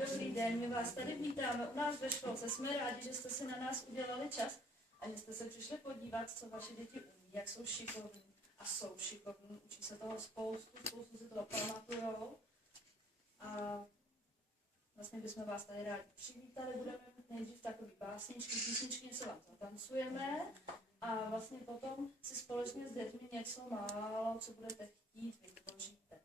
Dobrý den, my vás tady vítáme u nás ve školce. Jsme rádi, že jste si na nás udělali čas a že jste se přišli podívat, co vaše děti umí, jak jsou šikovní. A jsou šikovní, učí se toho spoustu si toho pamatujou. A vlastně bychom vás tady rádi přivítali. Budeme mít nejdřív takový básničky, písničky, něco vám zatancujeme a vlastně potom si společně s dětmi něco málo, co budete chtít, vytvoříte.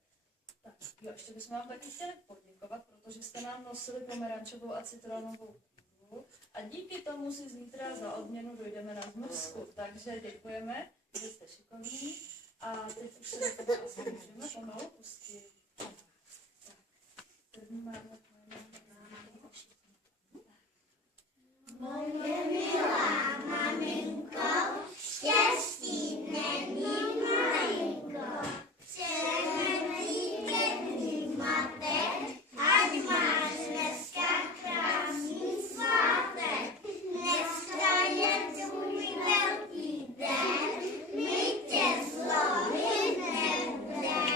Tak jo, ještě bychom vám taky chtěli poděkovat, protože jste nám nosili pomerančovou a citronovou knihu a díky tomu si zítra za odměnu dojdeme na zmrzku. Takže děkujeme, že jste šikovní a teď už se do toho asi můžeme pomalu pustit. Tak, první máme Moje milá maminko, štěstí není malinko. Přejeme ti pěkný matek, ať máš dneska krásný svátek. Dneska je tvůj velký den, my tě zlomit nebudem.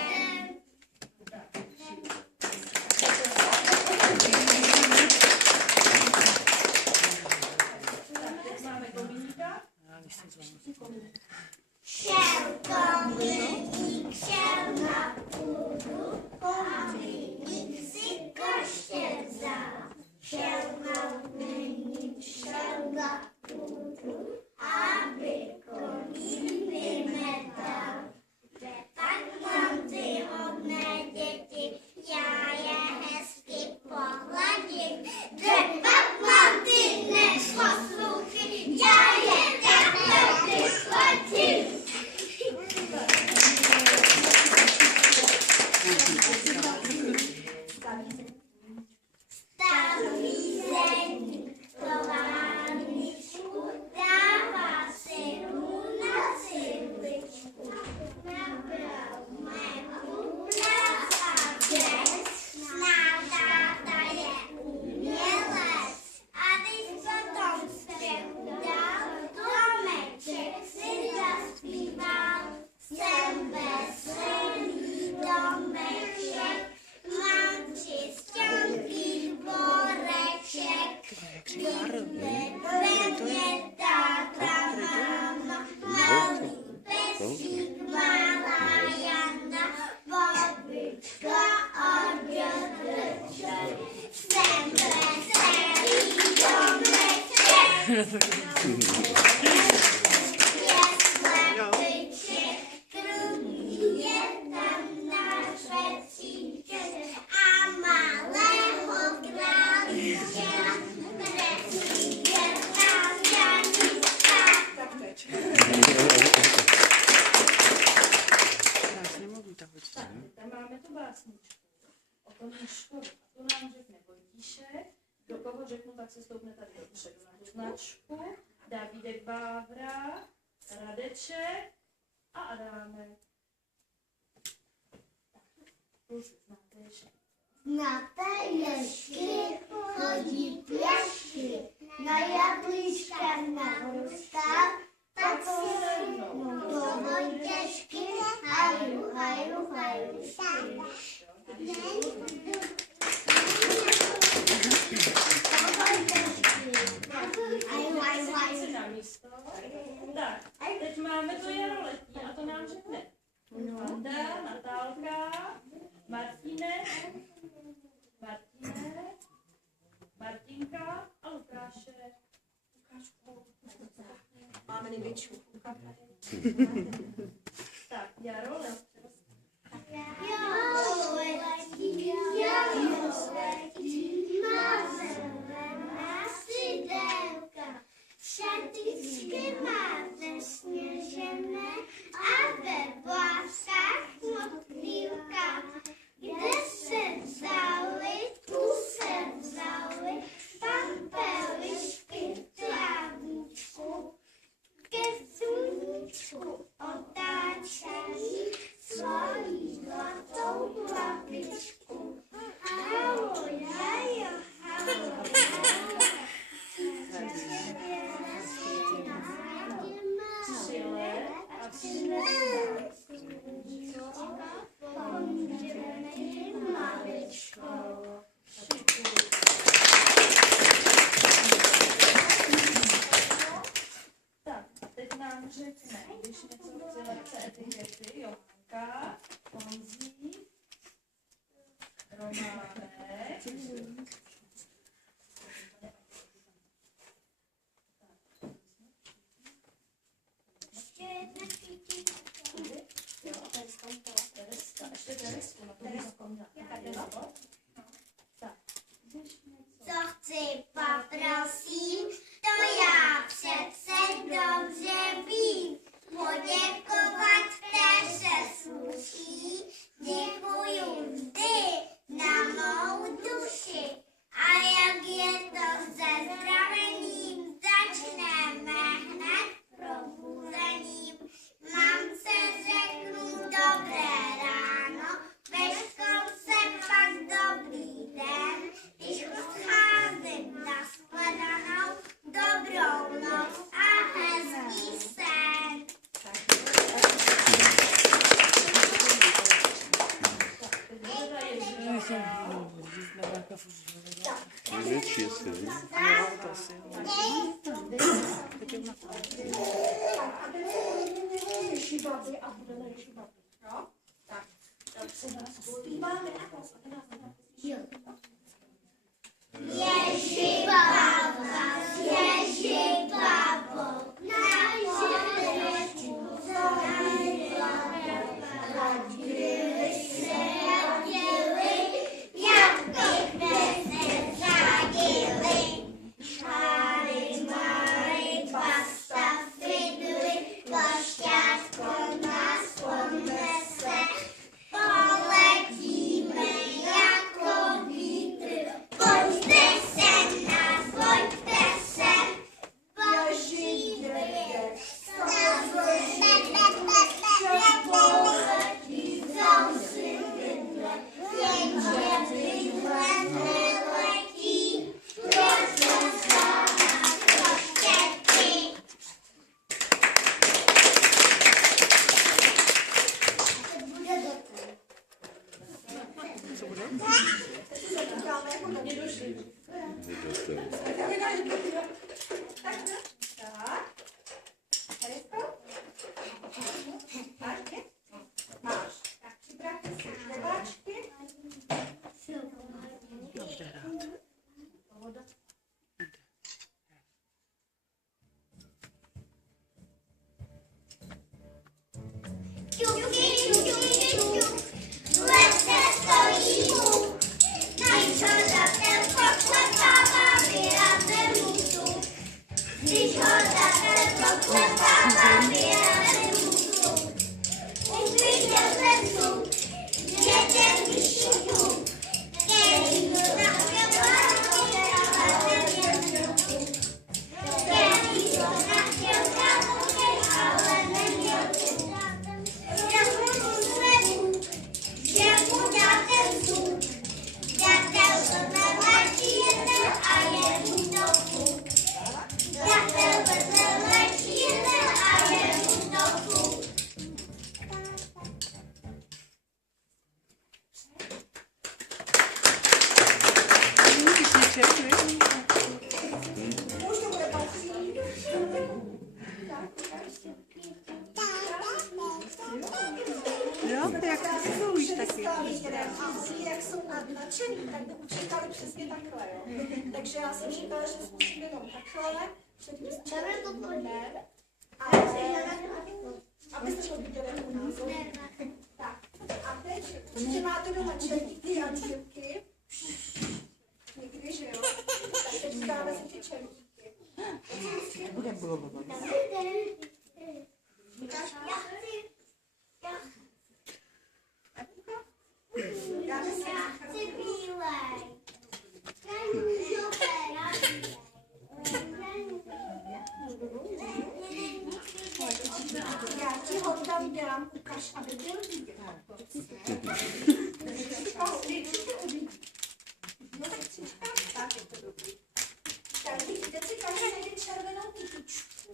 Šel kominík, šel na půdu, kominík si koště vzal. Šel kominík, šel na půdu, aby koník vymetal. Kde pak mám ty hodné děti, já je hezky pohladím. Kde pak mám ty neposluchy, já je takhle vychladím. Staví zedník do váničku, dává syru na cihličku. Nabral medu, a dres, zná táta je umělec. A když potom střechu dal, domeček si zaspíval. Jsem veselý domeček, mám čistěnký dvoreček. Kde mě táta, máma, malý pesík, malá Jana, babička a dědeček. Jsem veselý domeček. Tam máme tu básničku o tom školu. A tu nám řekne Vojtíšek. Do koho řeknu, tak se stoupne tady dopředu na tu značku. Davídek Vávra, Radeček a Adámek. Plus znáte ještě. Na té ježky chodí pěšky, na jablíčka narůstá, tak si sednou do Vojtěžky, haju, haju, haju, haju. Tak, teď máme to Jaroletí a to nám řekne Vanda, Natálka, Martínek, Martinka a Lukášek. Máme největší. Tak, Jaroletí. Jaroletí má zelená sydelka, šatičky má zesněžené a ve vláskách motýlka. Kde se vzali, tu se vzali, pampelišky, trávničku, ke sluníčku od máme. Co chci, poprosím, to já přece dobře vím. Poděkovat tež sluší, děkuju vždy na mou duši. A jak je to se zdravením, začneme hned probuzením. Mamce řeknu dobré ráno, ve školce pak dobrý den, když odcházím na shledanou, dobrou noc a hezký sen. Větší asi, ne? Ježi baba, ježi babo, na životu radili se radili, jak pěkně se řádili. Šály, mály, pasta, fidly, košťátko nás ponese, poletíme jako vítr. Pojďte sem nás, pojďte sem, boží věc, poletí zousy vidle, jenže vidle neletí, rozlezá do štětí. Když ho takhle poklepává, vyjádřím musu. Uklidil lesu, jeden vyšitu, který ho nachtěl ale neměl tu. Já budu sledu, že mu dáte vzduch. Datel to nevadí jeden a je mu to půl. Datel to nevadí jeden a je mu to půl. Jo, jak to jsou už taky. Jak jsou nadčený, tak by učítali přesně takhle, jo. Takže já jsem říkala, že zkusím jenom takhle, před tím střelem, abyste to viděli jako názor. Tak, a teď určitě máte doma čertíky a dílky. Někdy, že jo. Tak teď dáme si ty čertíky. Bude blubovat. Já chci bílej. Já ti ho tam dám, ukaž, aby byl vidět. No tak třička, tak je to dobrý. Tak teď si takhle najde červenou kytičku.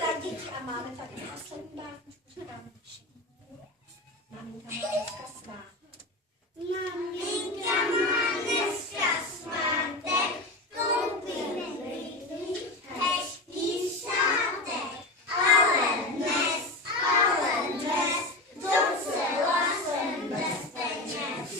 Tak, děti, a máme tady poslední básničku, že dáme Maminka má dneska svátek. Maminka má dneska svátek, koupíme hezký sátek, ale dnes, docela jsem bez peněz.